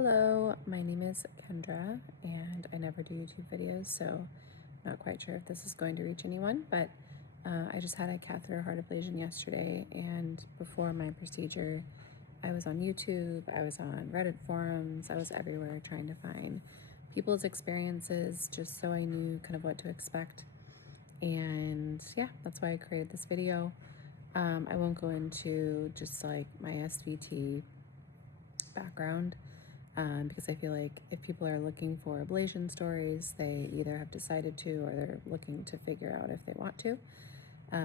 Hello, my name is Kendra, and I never do YouTube videos, so not quite sure if this is going to reach anyone, but I just had a catheter heart ablation yesterday, and before my procedure, I was on YouTube, I was on Reddit forums, I was everywhere trying to find people's experiences just so I knew kind of what to expect. And yeah, that's why I created this video. I won't go into just like my SVT background because I feel like if people are looking for ablation stories, they either have decided to or they're looking to figure out if they want to.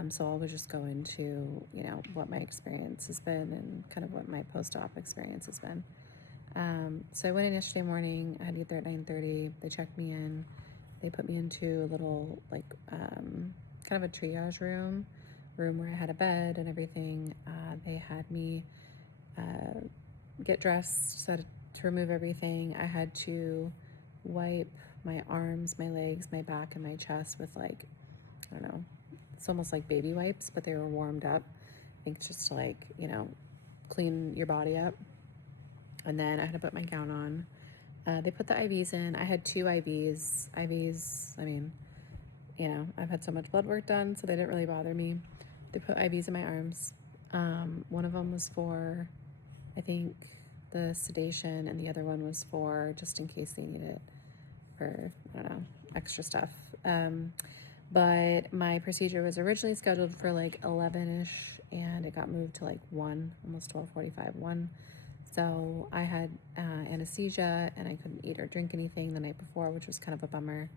So I'll just go into, what my experience has been and kind of what my post-op experience has been. So I went in yesterday morning. I had to get there at 9:30. They checked me in. They put me into a little, kind of a triage room where I had a bed and everything. They had me get dressed, so to remove everything. I had to wipe my arms, my legs, my back, and my chest with I don't know, it's almost like baby wipes, but they were warmed up. I think just to clean your body up. And then I had to put my gown on. They put the IVs in. I had two IVs. I've had so much blood work done, so they didn't really bother me. They put IVs in my arms. One of them was for, I think, the sedation, and the other one was for just in case they need it for, I don't know, extra stuff. But my procedure was originally scheduled for 11-ish, and it got moved to 1, almost 12:45, 1. So I had anesthesia, and I couldn't eat or drink anything the night before, which was kind of a bummer.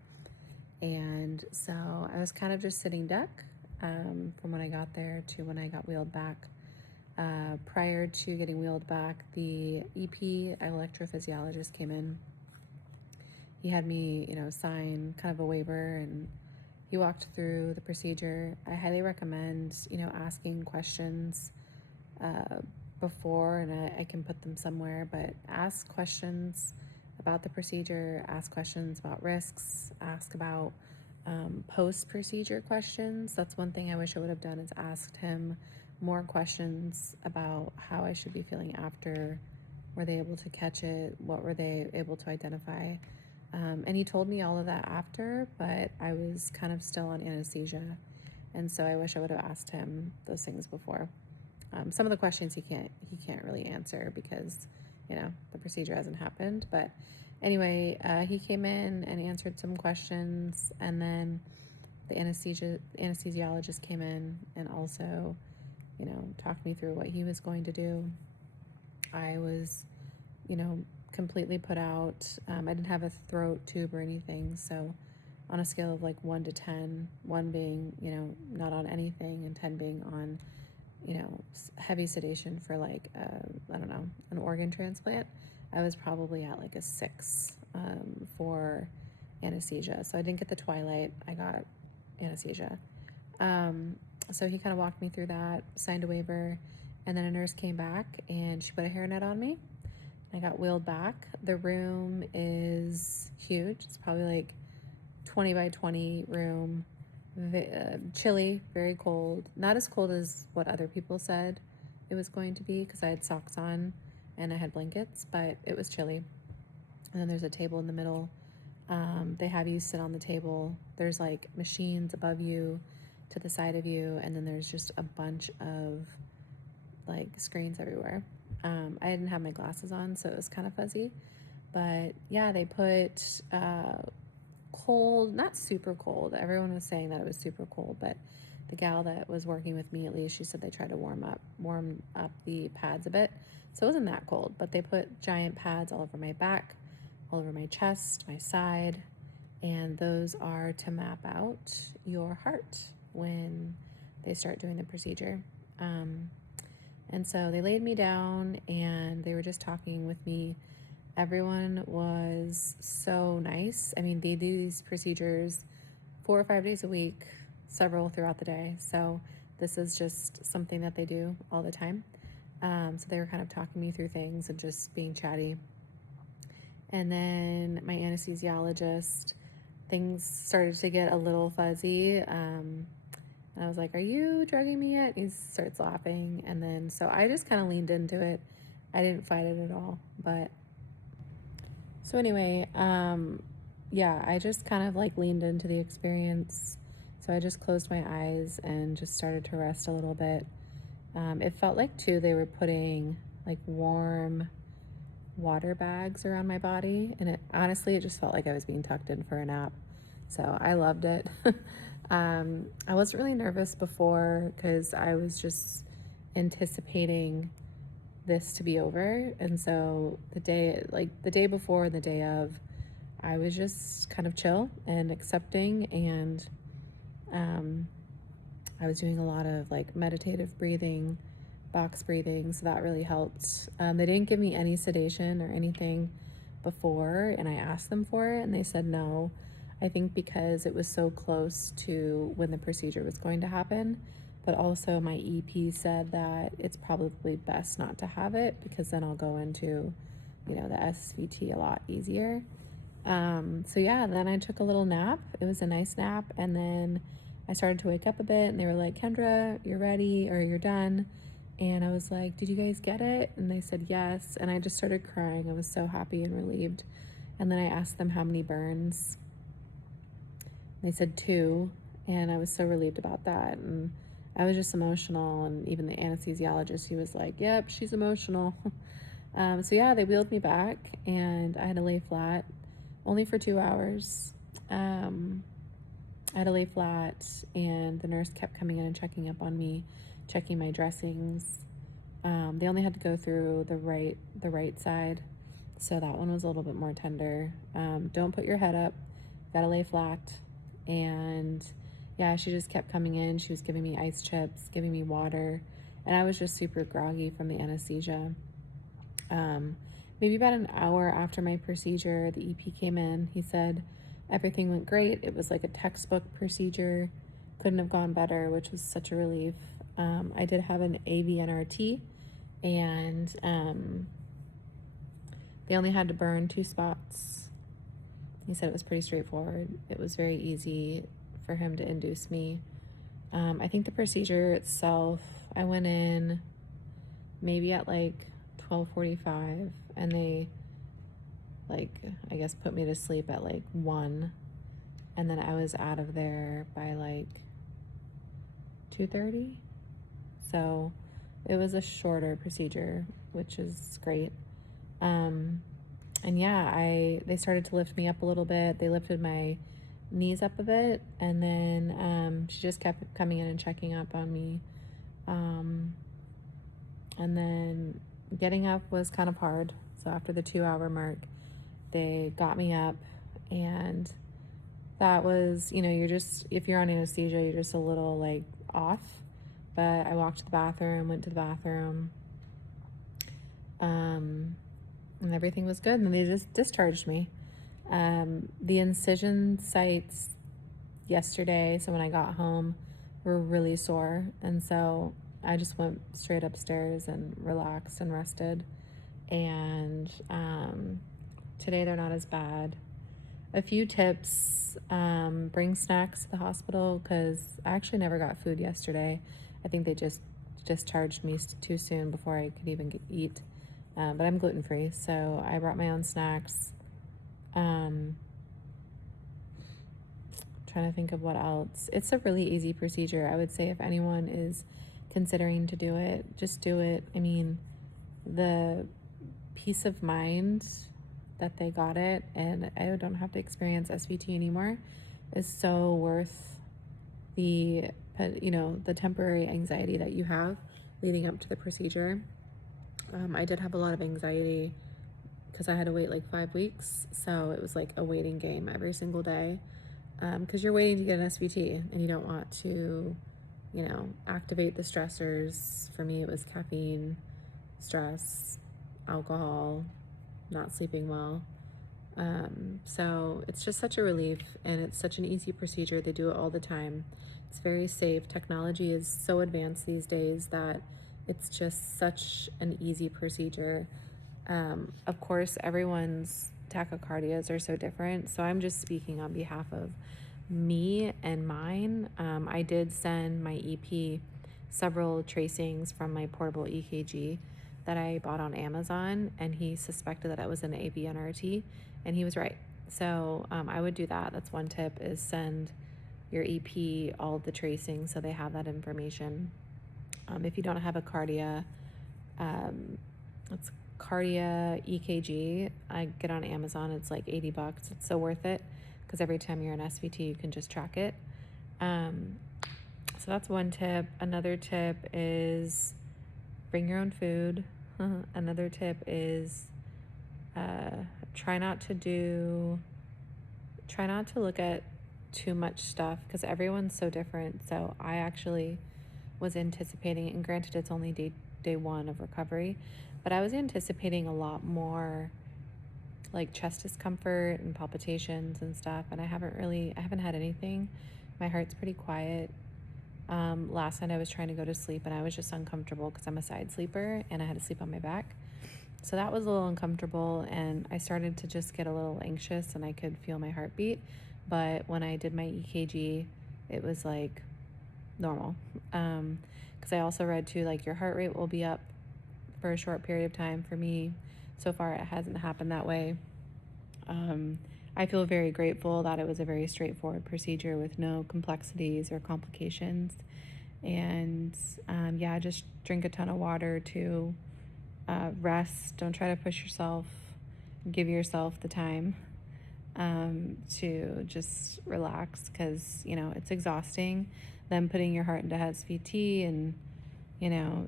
And so I was kind of just sitting duck from when I got there to when I got wheeled back. Prior to getting wheeled back, the EP electrophysiologist came in. He had me, sign kind of a waiver, and he walked through the procedure. I highly recommend, asking questions before, and I can put them somewhere, but ask questions about the procedure, ask questions about risks, ask about post-procedure questions. That's one thing I wish I would have done, is asked him more questions about how I should be feeling after. Were they able to catch it? What were they able to identify? And he told me all of that after, but I was kind of still on anesthesia. And so I wish I would have asked him those things before. Some of the questions he can't really answer because, the procedure hasn't happened. But anyway, he came in and answered some questions, and then the anesthesiologist came in and also, talked me through what he was going to do. I was, completely put out. I didn't have a throat tube or anything. So on a scale of 1 to 10, 1 being, not on anything, and 10 being on, heavy sedation for I don't know, an organ transplant, I was probably at a 6 for anesthesia. So I didn't get the twilight. I got anesthesia. So he kind of walked me through that, signed a waiver, and then a nurse came back and she put a hairnet on me. I got wheeled back. The room is huge. It's probably 20 by 20 room. Chilly, very cold. Not as cold as what other people said it was going to be, because I had socks on and I had blankets, but it was chilly. And then there's a table in the middle. They have you sit on the table. There's machines above you, to the side of you, and then there's just a bunch of screens everywhere. I didn't have my glasses on, so it was kind of fuzzy. But yeah, they put cold, not super cold. Everyone was saying that it was super cold, but the gal that was working with me, at least, she said they tried to warm up the pads a bit. So it wasn't that cold, but they put giant pads all over my back, all over my chest, my side, and those are to map out your heart when they start doing the procedure. And so they laid me down and they were just talking with me. Everyone was so nice. I mean, they do these procedures 4 or 5 days a week, several throughout the day. So this is just something that they do all the time. So they were kind of talking me through things and just being chatty. And then my anesthesiologist, things started to get a little fuzzy. And I was like, "Are you drugging me yet?" He starts laughing. And then, so I just kind of leaned into it. I didn't fight it at all, but So anyway, yeah, I just kind of like leaned into the experience. So I just closed my eyes and just started to rest a little bit. It felt like too they were putting like warm water bags around my body, and it honestly it just felt like I was being tucked in for a nap. So I loved it. I wasn't really nervous before because I was just anticipating this to be over, and so the day before and the day of, I was just kind of chill and accepting, and um, I was doing a lot of like meditative breathing, box breathing, so that really helped. They didn't give me any sedation or anything before, and I asked them for it, and they said no. I think because it was so close to when the procedure was going to happen, but also my EP said that it's probably best not to have it because then I'll go into, the SVT a lot easier. So yeah, then I took a little nap. It was a nice nap, and then I started to wake up a bit, and they were like, Kendra, you're ready, or you're done. And I was like, did you guys get it? And they said yes, and I just started crying. I was so happy and relieved. And then I asked them how many burns. They said 2, and I was so relieved about that. And I was just emotional, and even the anesthesiologist, he was like, yep, she's emotional. So yeah, they wheeled me back, and I had to lay flat, only for 2 hours. I had to lay flat, and the nurse kept coming in and checking up on me, checking my dressings. They only had to go through the right side, so that one was a little bit more tender. Don't put your head up, gotta lay flat. And yeah, she just kept coming in. She was giving me ice chips, giving me water, and I was just super groggy from the anesthesia. Maybe about an hour after my procedure, the EP came in. He said everything went great. It was like a textbook procedure. Couldn't have gone better, which was such a relief. I did have an AVNRT, and they only had to burn 2 spots. He said it was pretty straightforward. It was very easy for him to induce me. I think the procedure itself, I went in maybe at like 12:45, and they I guess put me to sleep at like 1, and then I was out of there by like 2:30. So it was a shorter procedure, which is great. And yeah, they started to lift me up a little bit. They lifted my knees up a bit, and then she just kept coming in and checking up on me. And then getting up was kind of hard. So after the 2-hour mark, they got me up, and that was, if you're on anesthesia, you're just a little like off. But I walked to the bathroom, went to the bathroom, and everything was good, and they just discharged me. The incision sites yesterday, so when I got home, were really sore, and so I just went straight upstairs and relaxed and rested. And today they're not as bad. A few tips: bring snacks to the hospital, because I actually never got food yesterday. I think they just discharged me too soon before I could even eat. But I'm gluten-free, so I brought my own snacks. Trying to think of what else. It's a really easy procedure. I would say if anyone is considering to do it, just do it. I mean, the peace of mind that they got it, and I don't have to experience SVT anymore, is so worth the temporary anxiety that you have leading up to the procedure. I did have a lot of anxiety because I had to wait like 5 weeks, so it was like a waiting game every single day, because you're waiting to get an SVT, and you don't want to activate the stressors. For me, it was caffeine, stress, alcohol, not sleeping well. So it's just such a relief, and it's such an easy procedure. They do it all the time. It's very safe. Technology is so advanced these days that it's just such an easy procedure. Of course, everyone's tachycardias are so different, so I'm just speaking on behalf of me and mine. I did send my EP several tracings from my portable EKG that I bought on Amazon, and he suspected that it was an ABNRT, and he was right. So I would do that. That's one tip, is send your EP all of the tracing so they have that information. If you don't have a Cardia, it's Cardia EKG. I get on Amazon. It's like $80. It's so worth it because every time you're in SVT, you can just track it. So that's one tip. Another tip is bring your own food. Another tip is try not to look at too much stuff because everyone's so different. So I actually was anticipating, and granted it's only day one of recovery, but I was anticipating a lot more like chest discomfort and palpitations and stuff, and I haven't had anything. My heart's pretty quiet. Last night I was trying to go to sleep and I was just uncomfortable because I'm a side sleeper and I had to sleep on my back. So that was a little uncomfortable, and I started to just get a little anxious and I could feel my heartbeat. But when I did my EKG, it was like normal. Because I also read too, like your heart rate will be up for a short period of time. For me, so far it hasn't happened that way. I feel very grateful that it was a very straightforward procedure with no complexities or complications. And yeah, just drink a ton of water to rest. Don't try to push yourself. Give yourself the time to just relax, because it's exhausting. Then putting your heart into SVT, and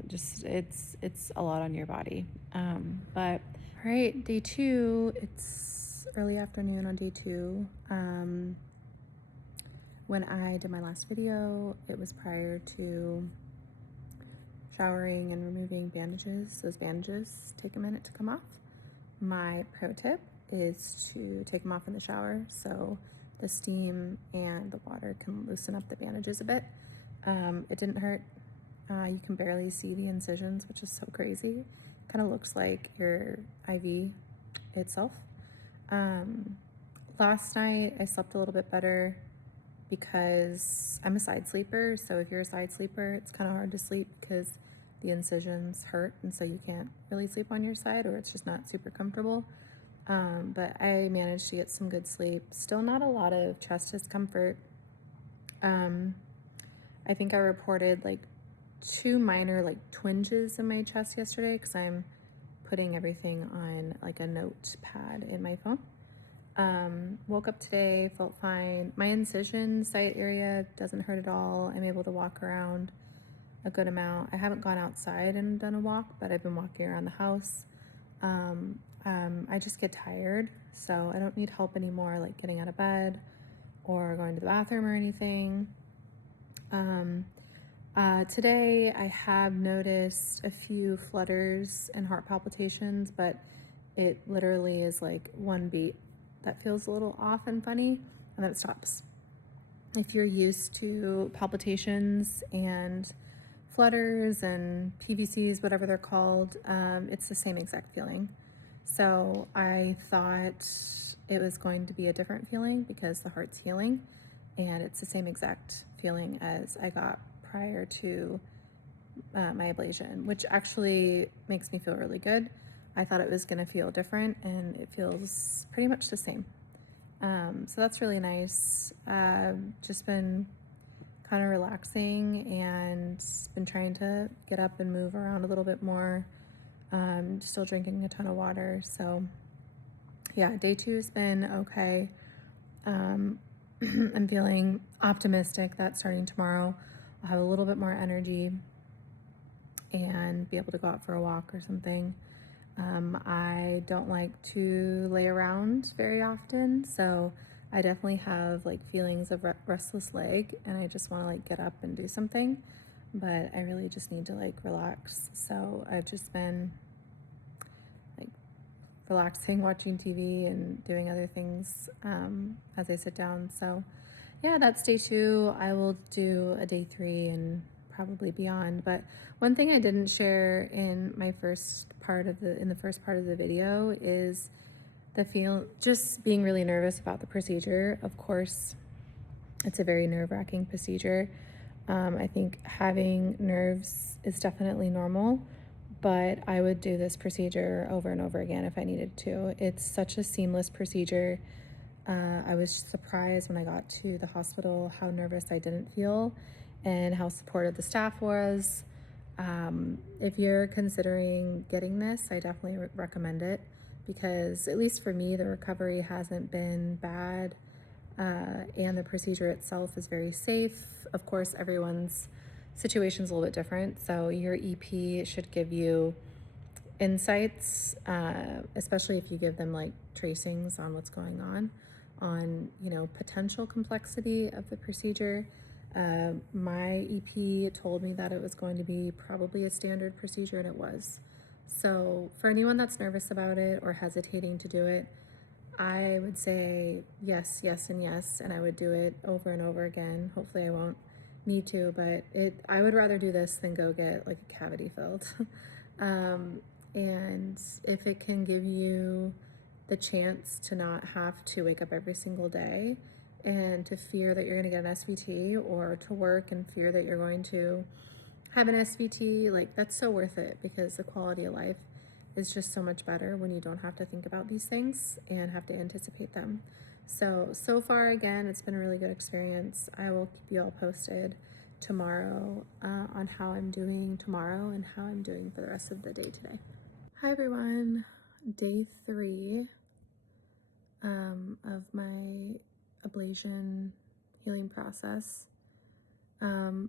just it's a lot on your body. But all right, day 2. It's early afternoon on day 2. When I did my last video, it was prior to showering and removing bandages. Those bandages take a minute to come off. My pro tip is to take them off in the shower so the steam and the water can loosen up the bandages a bit. It didn't hurt. You can barely see the incisions, which is so crazy. Kind of looks like your IV itself. Last night I slept a little bit better because I'm a side sleeper. So if you're a side sleeper, it's kind of hard to sleep because the incisions hurt, and so you can't really sleep on your side, or it's just not super comfortable. But I managed to get some good sleep. Still not a lot of chest discomfort. I think I reported like 2 minor like twinges in my chest yesterday because I'm putting everything on like a notepad in my phone. Woke up today, felt fine. My incision site area doesn't hurt at all. I'm able to walk around a good amount. I haven't gone outside and done a walk, but I've been walking around the house. I just get tired, so I don't need help anymore, like getting out of bed or going to the bathroom or anything. Today I have noticed a few flutters and heart palpitations, but it literally is like one beat that feels a little off and funny, and then it stops. If you're used to palpitations and flutters and PVCs, whatever they're called, it's the same exact feeling. So I thought it was going to be a different feeling because the heart's healing, and it's the same exact feeling as I got prior to my ablation, which actually makes me feel really good. I thought it was going to feel different, and it feels pretty much the same. So that's really nice. Just been kind of relaxing and been trying to get up and move around a little bit more. Still drinking a ton of water. So yeah, day 2 has been okay. I'm feeling optimistic that starting tomorrow I'll have a little bit more energy and be able to go out for a walk or something. I don't like to lay around very often, so I definitely have like feelings of restless leg, and I just want to like get up and do something, but I really just need to like relax. So I've just been like relaxing, watching TV and doing other things as I sit down. So yeah, that's day 2. I will do a day 3 and probably beyond. But one thing I didn't share in the first part of the video is just being really nervous about the procedure. Of course, it's a very nerve-wracking procedure. I think having nerves is definitely normal, but I would do this procedure over and over again if I needed to. It's such a seamless procedure. I was surprised when I got to the hospital how nervous I didn't feel and how supportive the staff was. If you're considering getting this, I definitely recommend it because, at least for me, the recovery hasn't been bad, and the procedure itself is very safe. Of course, everyone's situation is a little bit different, so your EP should give you insights, especially if you give them like tracings on what's going on, potential complexity of the procedure. My EP told me that it was going to be probably a standard procedure, and it was. So for anyone that's nervous about it or hesitating to do it, I would say yes, yes, and yes, and I would do it over and over again. Hopefully I won't need to, but I would rather do this than go get like a cavity filled. And if it can give you the chance to not have to wake up every single day and to fear that you're going to get an SVT, or to work and fear that you're going to have an SVT, like, that's so worth it, because the quality of life is just so much better when you don't have to think about these things and have to anticipate them. So far, again, it's been a really good experience. I will keep you all posted tomorrow on how I'm doing tomorrow and how I'm doing for the rest of the day today. Hi everyone, day 3 of my ablation healing process.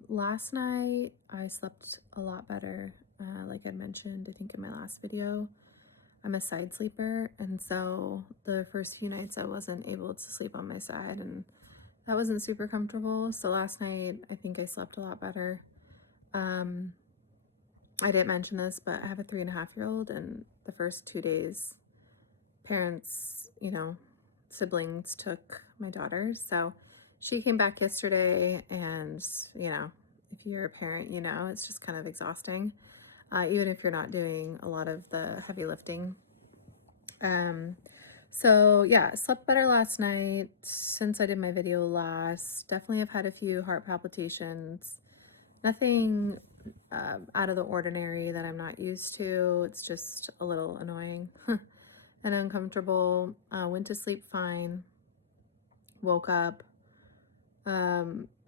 Last night I slept a lot better. Like I mentioned, I think in my last video, I'm a side sleeper, and so the first few nights I wasn't able to sleep on my side, and that wasn't super comfortable. So last night I think I slept a lot better. I didn't mention this, but I have a 3.5-year-old, and the first 2 days, parents, siblings took my daughter. So she came back yesterday, and, if you're a parent, it's just kind of exhausting, even if you're not doing a lot of the heavy lifting. So yeah, slept better last night since I did my video last. Definitely have had a few heart palpitations. Nothing out of the ordinary that I'm not used to. It's just a little annoying and uncomfortable. Went to sleep fine. Woke up.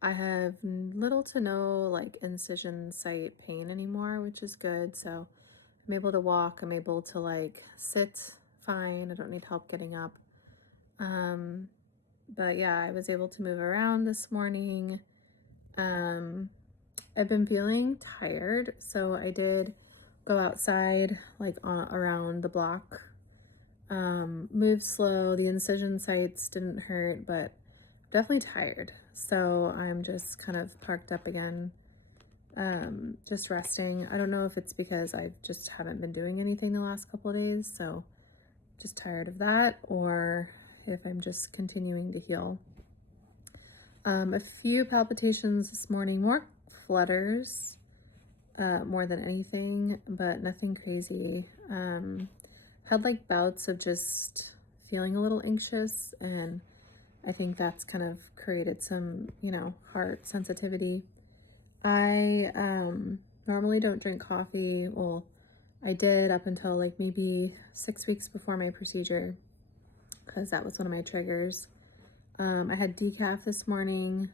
I have little to no like incision site pain anymore, which is good. So I'm able to walk. I'm able to like sit fine. I don't need help getting up. But yeah, I was able to move around this morning. I've been feeling tired, so I did go outside, like around the block. Moved slow. The incision sites didn't hurt, but definitely tired. So I'm just kind of parked up again, just resting. I don't know if it's because I just haven't been doing anything the last couple of days, so just tired of that, or if I'm just continuing to heal. A few palpitations this morning, more flutters more than anything, but nothing crazy. Had like bouts of just feeling a little anxious, and I think that's kind of created some, heart sensitivity. I normally don't drink coffee. Well, I did up until like maybe 6 weeks before my procedure, because that was one of my triggers. I had decaf this morning,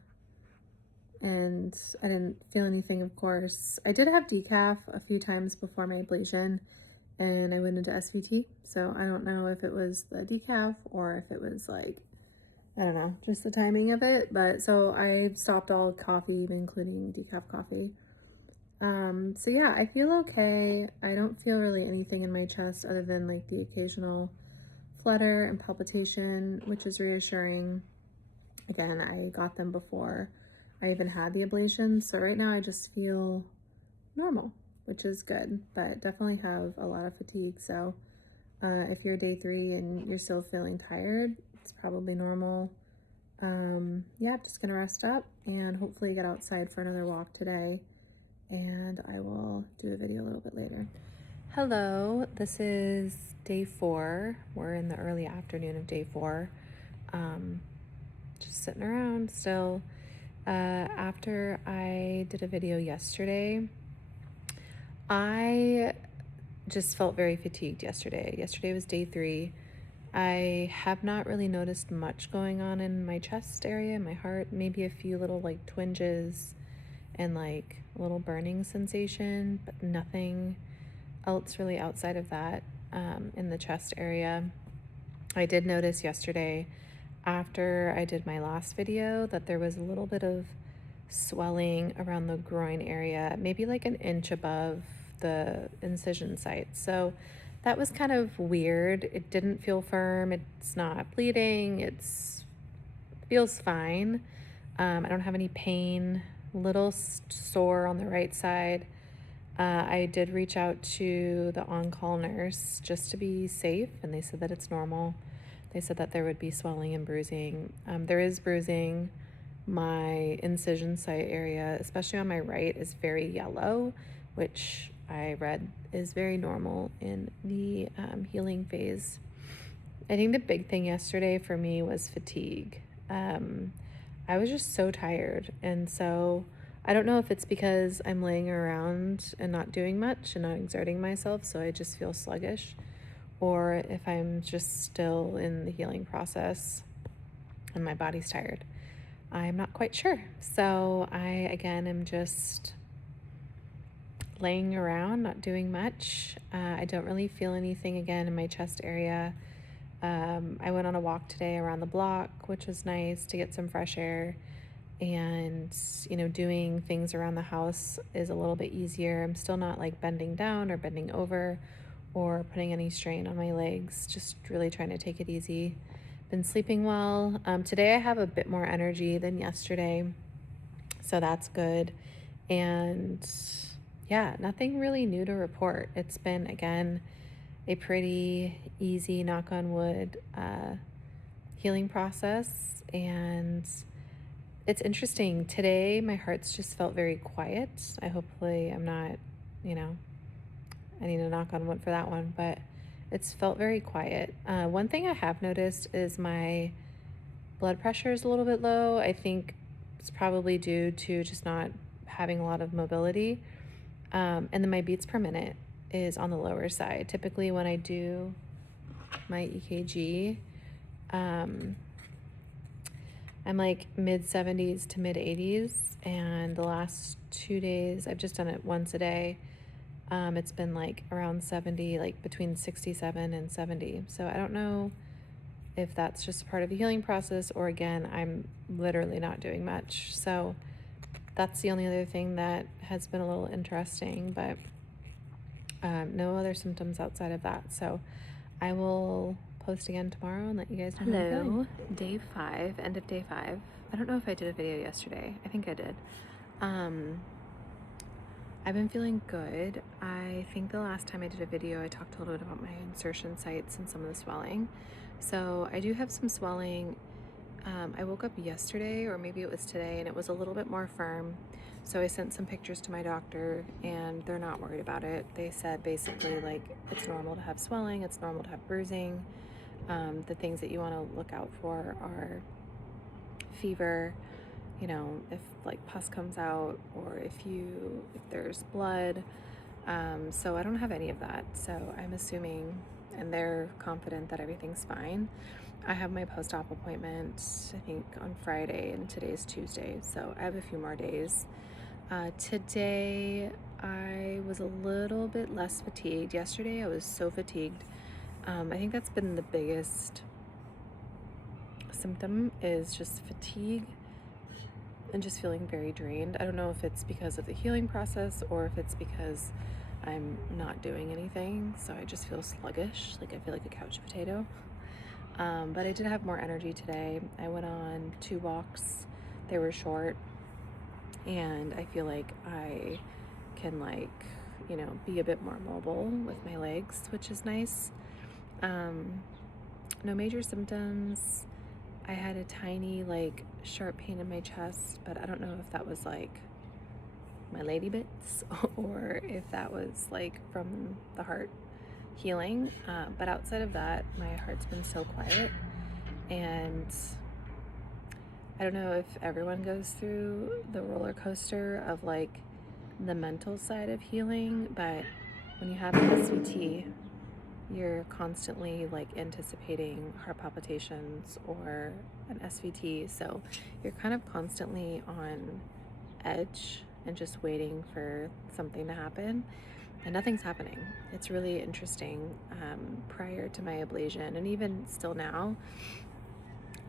and I didn't feel anything, of course. I did have decaf a few times before my ablation, and I went into SVT, so I don't know if it was the decaf or if it was like, I don't know, just the timing of it. But so I stopped all coffee, including decaf coffee. So yeah, I feel okay. I don't feel really anything in my chest other than like the occasional flutter and palpitation, which is reassuring. Again, I got them before I even had the ablation, so right now I just feel normal, which is good, but definitely have a lot of fatigue. So if you're day 3 and you're still feeling tired, it's probably normal. Yeah, just gonna rest up and hopefully get outside for another walk today, and I will do a video a little bit later. Hello, this is day 4. We're in the early afternoon of day 4. Just sitting around still. After I did a video yesterday, I just felt very fatigued yesterday. Yesterday was day 3. I have not really noticed much going on in my chest area, my heart, maybe a few little like twinges and like a little burning sensation, but nothing else really outside of that in the chest area. I did notice yesterday after I did my last video that there was a little bit of swelling around the groin area, maybe like an inch above the incision site. So that was kind of weird. It didn't feel firm. It's not bleeding. It feels fine. I don't have any pain. Little sore on the right side. I did reach out to the on-call nurse just to be safe, and they said that it's normal. They said that there would be swelling and bruising. There is bruising. My incision site area, especially on my right, is very yellow, which I read is very normal in the healing phase. I think the big thing yesterday for me was fatigue. I was just so tired, and so I don't know if it's because I'm laying around and not doing much and not exerting myself, so I just feel sluggish, or if I'm just still in the healing process and my body's tired. I'm not quite sure. So I, again, am just laying around, not doing much. I don't really feel anything again in my chest area. I went on a walk today around the block, which was nice to get some fresh air. And, doing things around the house is a little bit easier. I'm still not like bending down or bending over or putting any strain on my legs, just really trying to take it easy. Been sleeping well. Today I have a bit more energy than yesterday, so that's good. And yeah, nothing really new to report. It's been, again, a pretty easy, knock on wood, healing process. And it's interesting. Today, my heart's just felt very quiet. Hopefully I'm not, I need to knock on wood for that one, but it's felt very quiet. One thing I have noticed is my blood pressure is a little bit low. I think it's probably due to just not having a lot of mobility. And then my beats per minute is on the lower side. Typically when I do my EKG, I'm like mid 70s to mid 80s. And the last 2 days, I've just done it once a day. It's been like around 70, like between 67 and 70. So I don't know if that's just part of the healing process, or again, I'm literally not doing much. So that's the only other thing that has been a little interesting, but no other symptoms outside of that. So I will post again tomorrow and let you guys know how I'm feeling. Day 5, end of day 5. I don't know if I did a video yesterday. I think I did. I've been feeling good. I think the last time I did a video, I talked a little bit about my insertion sites and some of the swelling. So I do have some swelling. I woke up yesterday, or maybe it was today, and it was a little bit more firm. So I sent some pictures to my doctor, and they're not worried about it. They said basically like it's normal to have swelling, it's normal to have bruising. The things that you want to look out for are fever, if like pus comes out, or if there's blood. So I don't have any of that. So I'm assuming, and they're confident that everything's fine. I have my post-op appointment, I think on Friday, and today's Tuesday. So I have a few more days. Today I was a little bit less fatigued. Yesterday I was so fatigued. I think that's been the biggest symptom, is just fatigue and just feeling very drained. I don't know if it's because of the healing process or if it's because I'm not doing anything, so I just feel sluggish, like I feel like a couch potato. But I did have more energy today. I went on 2 walks. They were short, and I feel like I can be a bit more mobile with my legs, which is nice. No major symptoms. I had a tiny sharp pain in my chest, but I don't know if that was my lady bits or if that was from the heart healing. But outside of that, my heart's been so quiet, and I don't know if everyone goes through the roller coaster of the mental side of healing, but when you have an SVT, you're constantly like anticipating heart palpitations or an SVT. So you're kind of constantly on edge and just waiting for something to happen, and nothing's happening. It's really interesting. Prior to my ablation, and even still now,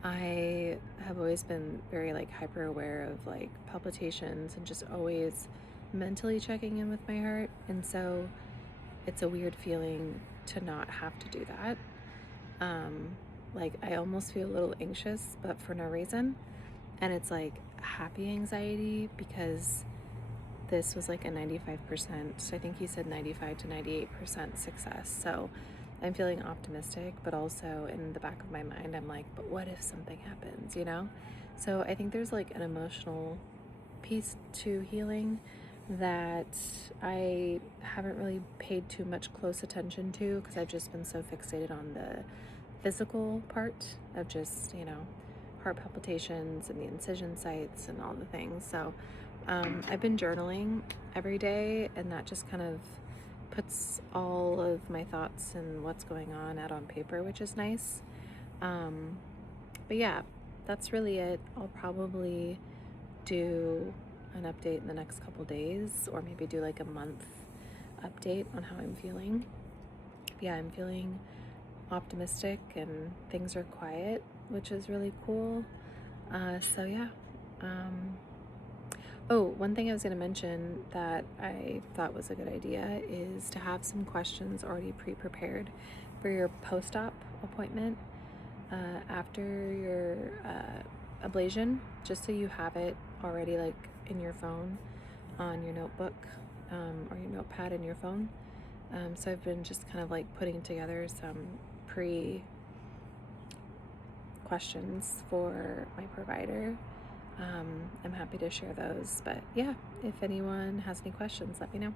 I have always been very like hyper aware of like palpitations and just always mentally checking in with my heart. And so it's a weird feeling to not have to do that. Like I almost feel a little anxious, but for no reason. And it's like happy anxiety because this was like a 95%, I think he said 95 to 98% success. So I'm feeling optimistic, but also in the back of my mind, I'm like, but what if something happens, you know? So I think there's like an emotional piece to healing that I haven't really paid too much close attention to because I've just been so fixated on the physical part of just, you know, heart palpitations and the incision sites and all the things. So I've been journaling every day, and that just kind of puts all of my thoughts and what's going on out on paper, which is nice. But yeah, that's really it. I'll probably do an update in the next couple days, or maybe do like a month update on how I'm feeling. But yeah, I'm feeling optimistic and things are quiet, which is really cool. So yeah. Oh, one thing I was going to mention that I thought was a good idea is to have some questions already pre-prepared for your post-op appointment after your ablation, just so you have it already like in your phone, on your notebook, or your notepad in your phone. So I've been just kind of like putting together some questions for my provider. I'm happy to share those, but yeah, if anyone has any questions, let me know.